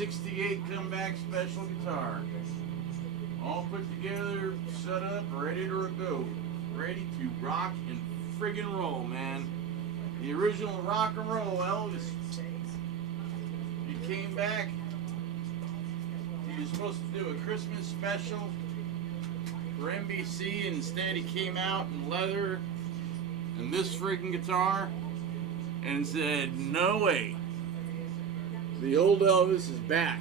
'68 comeback special guitar. All put together, set up, ready to go. Ready to rock and friggin' roll, man. The original rock and roll Elvis. He came back. He was supposed to do a Christmas special for NBC. Instead, he came out in leather and this friggin' guitar and said, "No way. The old Elvis is back.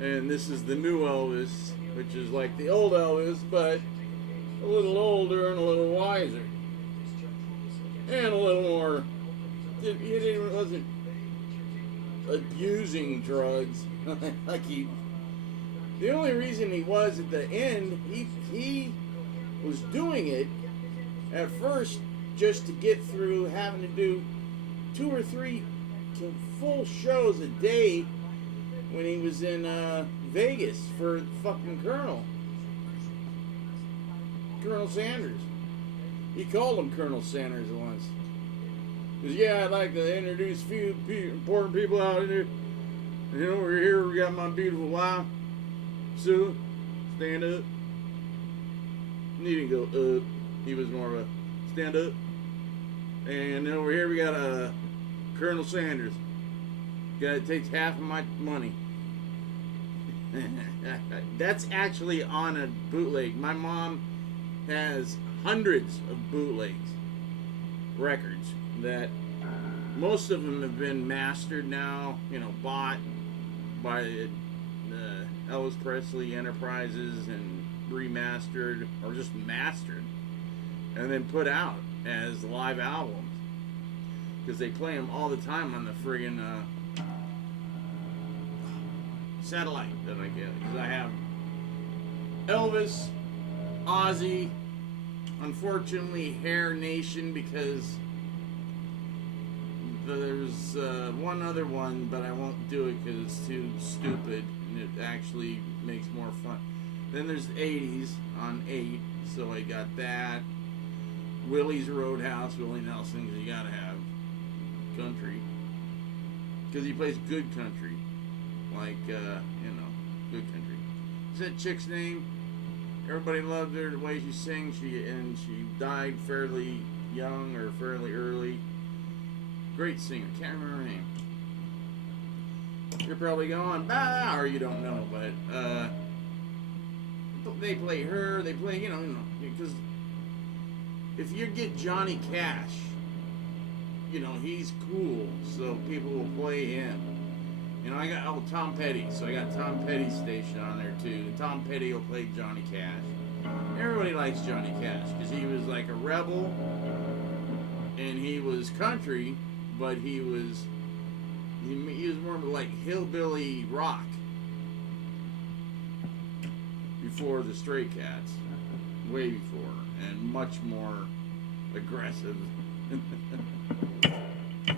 And this is the new Elvis, which is like the old Elvis, but a little older and a little wiser. And a little more, he wasn't abusing drugs. The only reason he was at the end, he was doing it at first just to get through having to do 2 or 3 full shows a day when he was in Vegas for fucking Colonel Sanders. He called him Colonel Sanders once. Because, yeah, I'd like to introduce a few important people out here. And over here we got my beautiful wife, Sue. Stand up. He didn't go up. He was more of a stand up. And over here we got Colonel Sanders. Guy that takes half of my money. That's actually on a bootleg. My mom has hundreds of bootlegs records that most of them have been mastered now, bought by Elvis Presley Enterprises and remastered or just mastered and then put out as live albums because they play them all the time on the friggin' satellite that I get. Because I have Elvis, Ozzy, unfortunately Hair Nation, because there's one other one, but I won't do it because it's too stupid and it actually makes more fun. Then there's 80s on 8, so I got that. Willie's Roadhouse, Willie Nelson, because you gotta have country. Because he plays good country. Like, good country. What's that chick's name? Everybody loved her, the way she sings. She died fairly young or fairly early. Great singer. Can't remember her name. You're probably going, bah, or you don't know, but they play her. They play, because if you get Johnny Cash, he's cool, so people will play him. I got Tom Petty, so I got Tom Petty's station on there too. Tom Petty will play Johnny Cash. Everybody likes Johnny Cash because he was like a rebel, and he was country, but he was more like hillbilly rock before the Stray Cats, way before, and much more aggressive.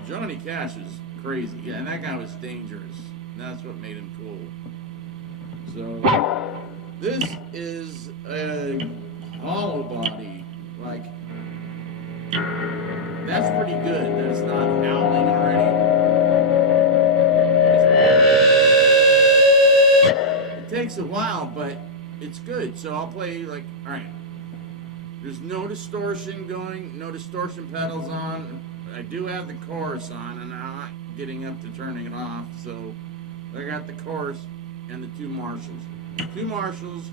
Johnny Cash is crazy. Yeah, and that guy was dangerous. That's what made him cool. So, this is a hollow body. Like, that's pretty good. That it's not howling already. It takes a while, but it's good. So I'll play alright. There's no distortion going, no distortion pedals on. I do have the chorus on, and I'm not getting up to turning it off, so I got the chorus and the 2 Marshalls. 2 Marshalls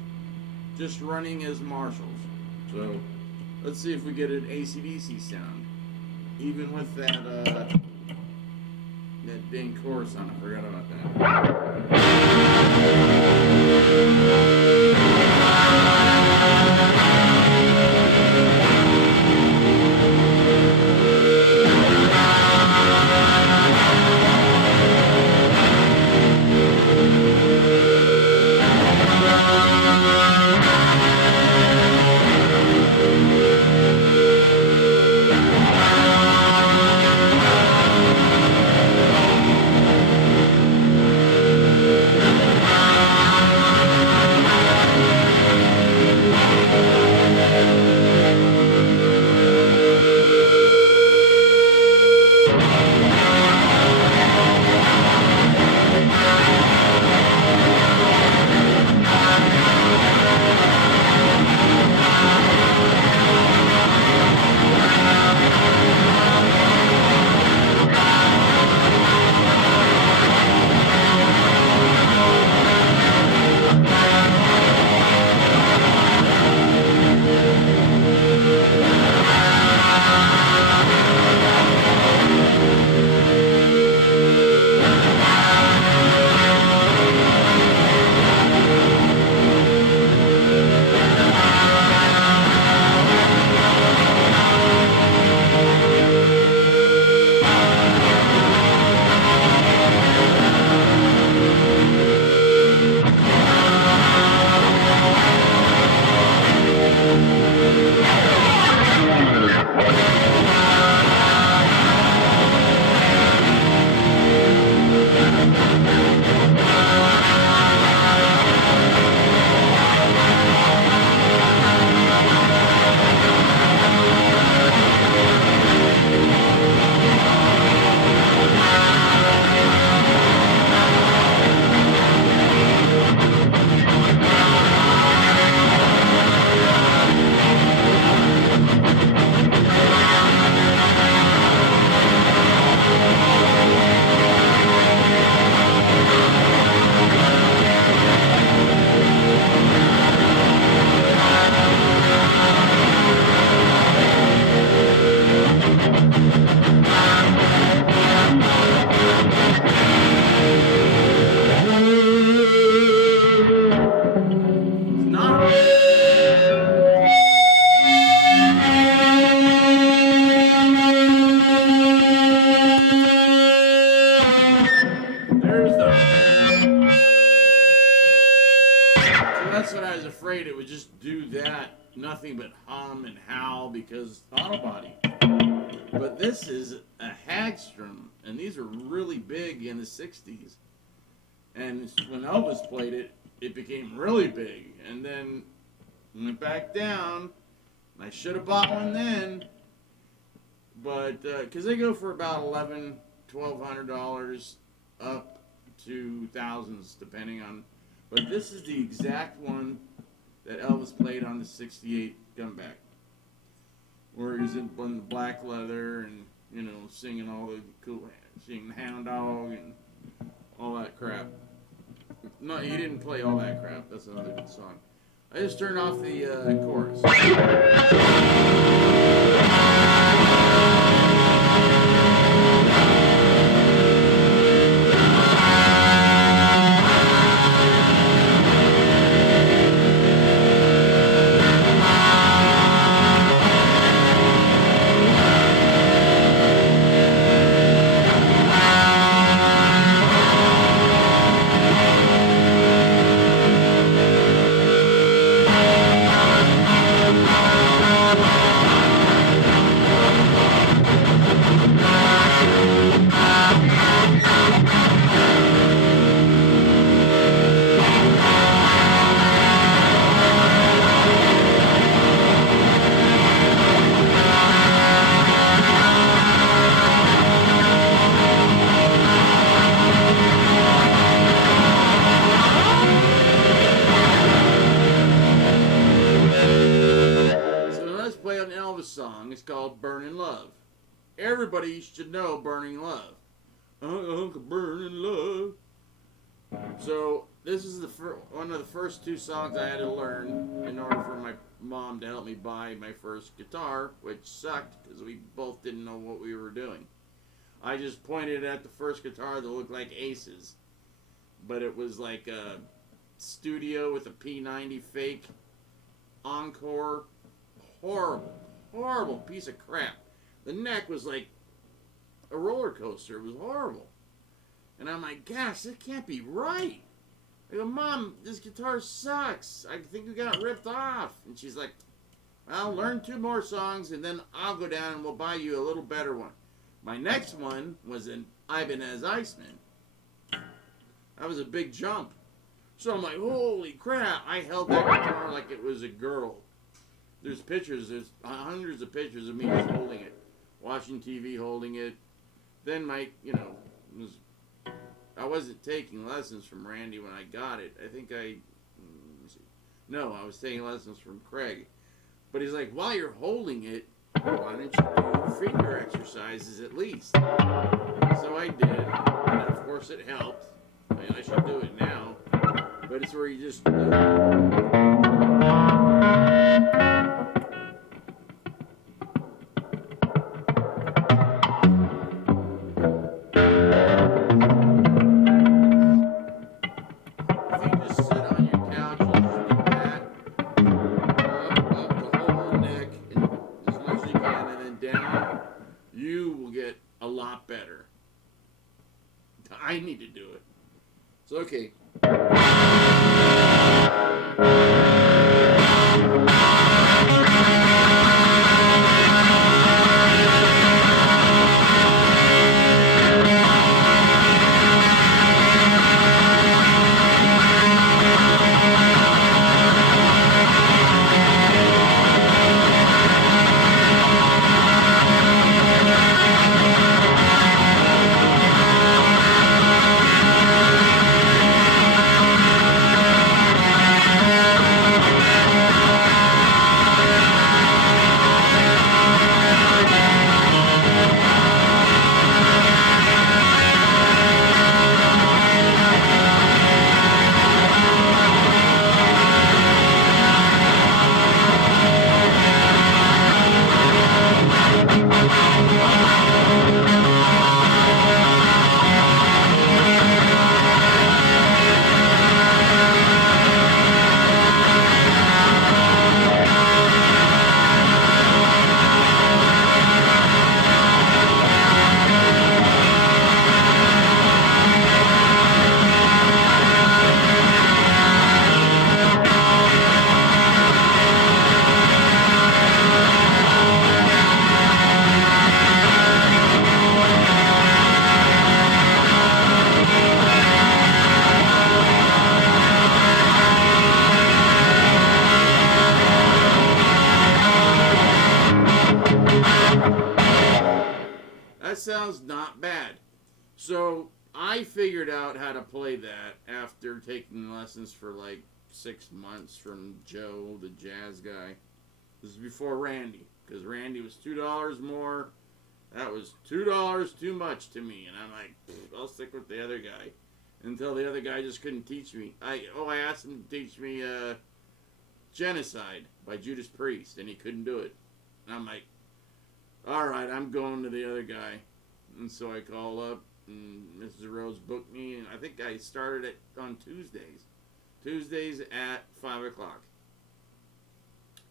just running as Marshalls. So let's see if we get an AC/DC sound. Even with that dang chorus on, I forgot about that. nothing but hum and howl because auto body. But this is a Hagstrom, and these were really big in the 60s. And when Elvis played it, it became really big. And then went back down. I should have bought one then. But, because they go for about $1,200 up to thousands, depending on. But this is the exact one that Elvis played on the 68 comeback. Where he's in the black leather and, you know, singing all the cool, singing Hound Dog and all that crap. No, he didn't play all that crap. That's another good song. I just turned off the chorus. Song. It's called Burning Love. Everybody should know Burning Love. Burning Love. So this is one of the first two songs I had to learn in order for my mom to help me buy my first guitar, which sucked because we both didn't know what we were doing. I just pointed at the first guitar that looked like Ace's, but it was like a studio with a P90 fake Encore. Horrible piece of crap. The neck was like a roller coaster. It was horrible. And I'm like, gosh, that can't be right. I go, Mom, this guitar sucks. I think we got ripped off. And she's like, well, learn 2 more songs and then I'll go down and we'll buy you a little better one. My next one was an Ibanez Iceman. That was a big jump. So I'm like, holy crap. I held that guitar like it was a girl. There's hundreds of pictures of me just holding it, watching TV holding it. Then I wasn't taking lessons from Randy when I got it. I think I was taking lessons from Craig. But he's like, while you're holding it, why don't you do finger exercises at least? So I did, and of course it helped. I should do it now, but it's where you just... I need to do it. So, okay. that sounds not bad. So I figured out how to play that after taking lessons for like 6 months from Joe, the jazz guy. This is before Randy, because Randy was $2 more. That was $2 too much to me, and I'm like, I'll stick with the other guy. Until the other guy just couldn't teach me. I asked him to teach me Genocide by Judas Priest, and he couldn't do it. And I'm like, all right, I'm going to the other guy. And so I call up, and Mrs. Rhodes booked me, and I think I started it on Tuesdays. Tuesdays at 5 o'clock.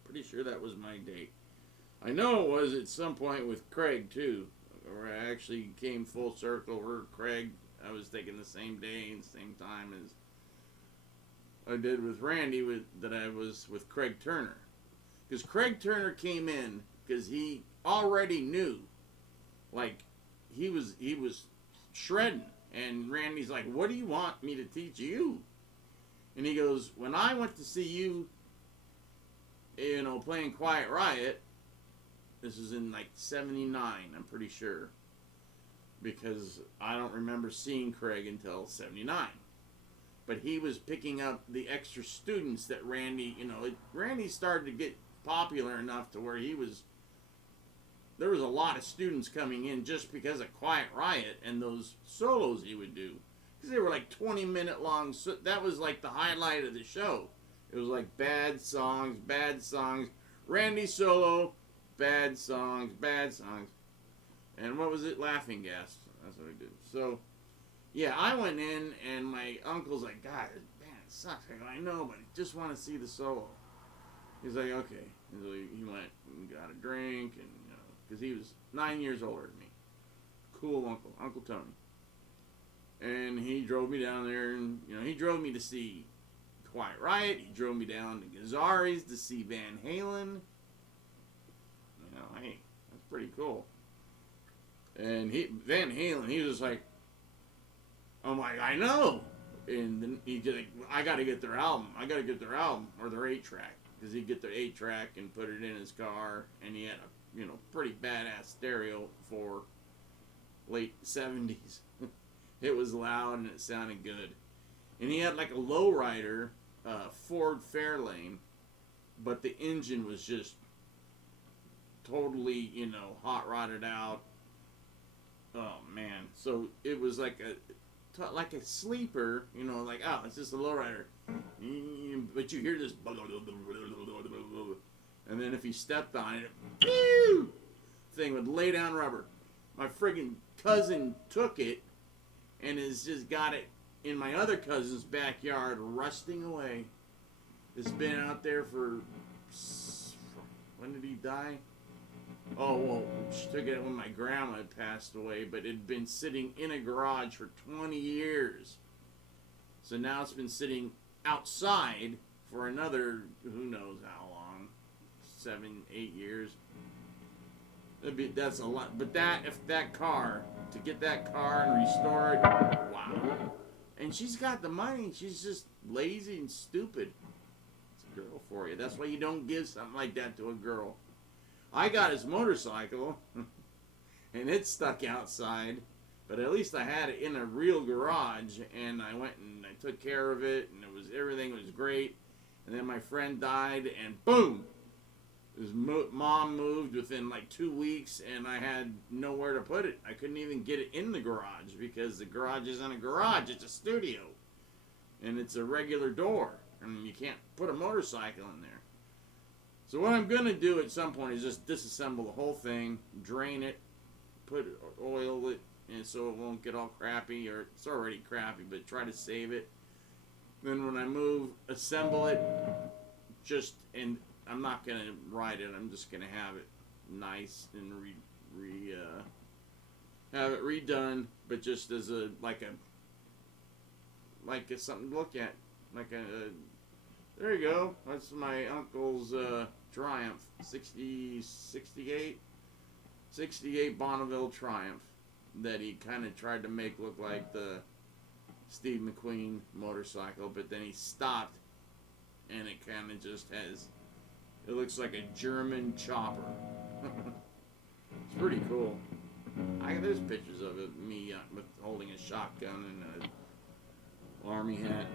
Pretty sure that was my date. I know it was at some point with Craig, too, where I actually came full circle where Craig, I was taking the same day and same time as I did with Randy, that I was with Craig Turner. Because Craig Turner came in because he already knew, like, he was shredding. And Randy's like, what do you want me to teach you? And he goes, when I went to see you, playing Quiet Riot, this was in like 79, I'm pretty sure. Because I don't remember seeing Craig until 79. But he was picking up the extra students that Randy, Randy started to get popular enough to where there was a lot of students coming in just because of Quiet Riot and those solos he would do. Because they were like 20-minute long, so that was like the highlight of the show. It was like bad songs, Randy solo, bad songs. And what was it? Laughing gas. That's what I did. So, yeah, I went in, and my uncle's like, God, man, it sucks. I go, I know, but I just want to see the solo. He's like, okay. And so he went and got a drink, and, because he was 9 years older than me. Cool uncle, Uncle Tony. And he drove me down there, and, he drove me to see Quiet Riot. He drove me down to Gazzari's to see Van Halen. Hey, that's pretty cool. And Van Halen, he was just like, I'm like, I know. And then he just like, I got to get their album. Or their 8-track. Because he'd get their 8-track and put it in his car. And he had a, pretty badass stereo for late 70s. It was loud and it sounded good. And he had like a lowrider, Ford Fairlane. But the engine was just totally, hot rodded out. Oh man! So it was like a sleeper, like, oh, it's just a lowrider. But you hear this, and then if he stepped on it, thing would lay down rubber. My friggin' cousin took it and has just got it in my other cousin's backyard, rusting away. It's been out there for, when did he die? Oh, well, she took it when my grandma had passed away, but it had been sitting in a garage for 20 years. So now it's been sitting outside for another, who knows how long, 7, 8 years. That's a lot. But to get that car and restore it, wow. And she's got the money. She's just lazy and stupid. It's a girl for you. That's why you don't give something like that to a girl. I got his motorcycle, and it stuck outside, but at least I had it in a real garage, and I went and I took care of it, and everything was great. And then my friend died, and boom, his mom moved within like 2 weeks, and I had nowhere to put it. I couldn't even get it in the garage because the garage isn't a garage; it's a studio, and it's a regular door, and you can't put a motorcycle in there. So what I'm going to do at some point is just disassemble the whole thing, drain it, oil it, and so it won't get all crappy, or it's already crappy, but try to save it. Then when I move, assemble it, and I'm not going to ride it, I'm just going to have it nice and have it redone, but just as like something to look at, there you go. That's my uncle's Triumph, 68 Bonneville Triumph that he kind of tried to make look like the Steve McQueen motorcycle, but then he stopped, and it kind of just it looks like a German chopper. It's pretty cool. There's pictures of it, me with holding a shotgun and an army hat.